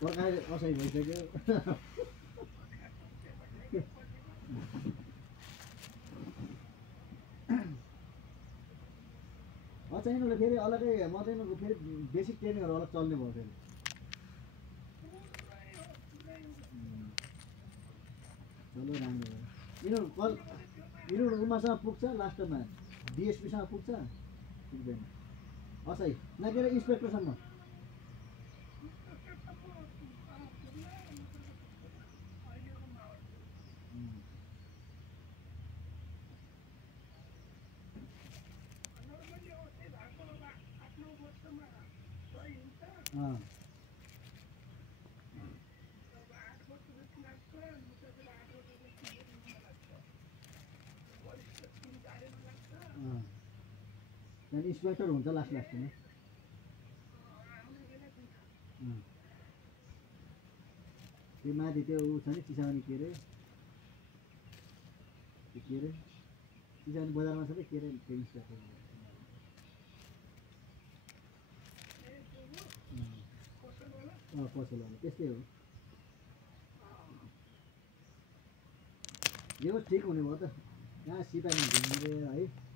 तरकारी असै भइसक्यो अच्छा यिनीहरूले फेरि अलग्गै मध्येको फेरि बेसिक ट्रेनिङहरू अलग चल्ने भयो फेरि चलो राम्रो भयो यिनीहरू उमासँग पुग्छ लास्टमा डिएसपीसँग पुग्छ पुग्दैन असै न के अरे इन्सपेक्टरसम्म त्यहाँदेखि इन्सपेक्टर हुन्छ लास्टमा त्यो माथि त्यो ऊ छ नि चिसाउने के अरे चिसाउने बजारमा छ नि के अरे त्यो इन्सपेक्टर पसलवाला त्यस्तै हो यो ठिक हुने भयो त यहाँ सिपाहीमा घुमेर है